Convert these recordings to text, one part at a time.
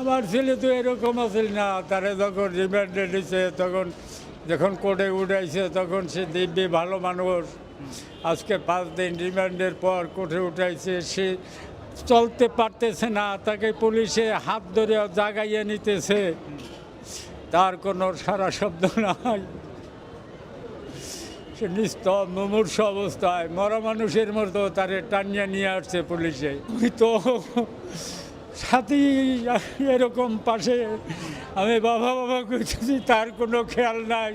আমার ছেলে তো এরকম আছিল না, তারা যখন রিমান্ডে নিছে তখন যখন কোর্টে উঠাইছে তখন সে দিব্যি ভালো মানুষ। আজকে 5 দিন রিমান্ডের পর কোর্টে উঠাইছে, সে চলতে পারতেছে না, তাকে পুলিশে হাত ধরে জাগাইয়ে নিতেছে, তার কোনো সারা শব্দ নাই। সে নিস্তব মুমূর্ষ অবস্থায় মরা মানুষের মতো তারে টানিয়ে নিয়ে আসছে পুলিশে। আমি তো সাথী এরকম পাশে আমি বাবা বাবা করতেছি, তার কোনো খেয়াল নাই,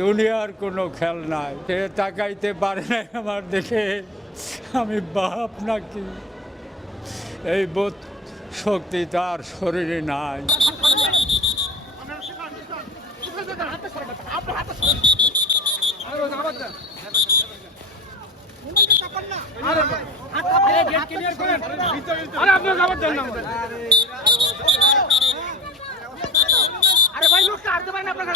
দুনিয়ার কোনো খেয়াল নাই। সে তাকাইতে পারে না আমার দেখে আমি বাপ নাকি, এই বোধ শক্তি তার শরীরে নাই। আরে ভাই লোকটা আনতে পারেন আপনারা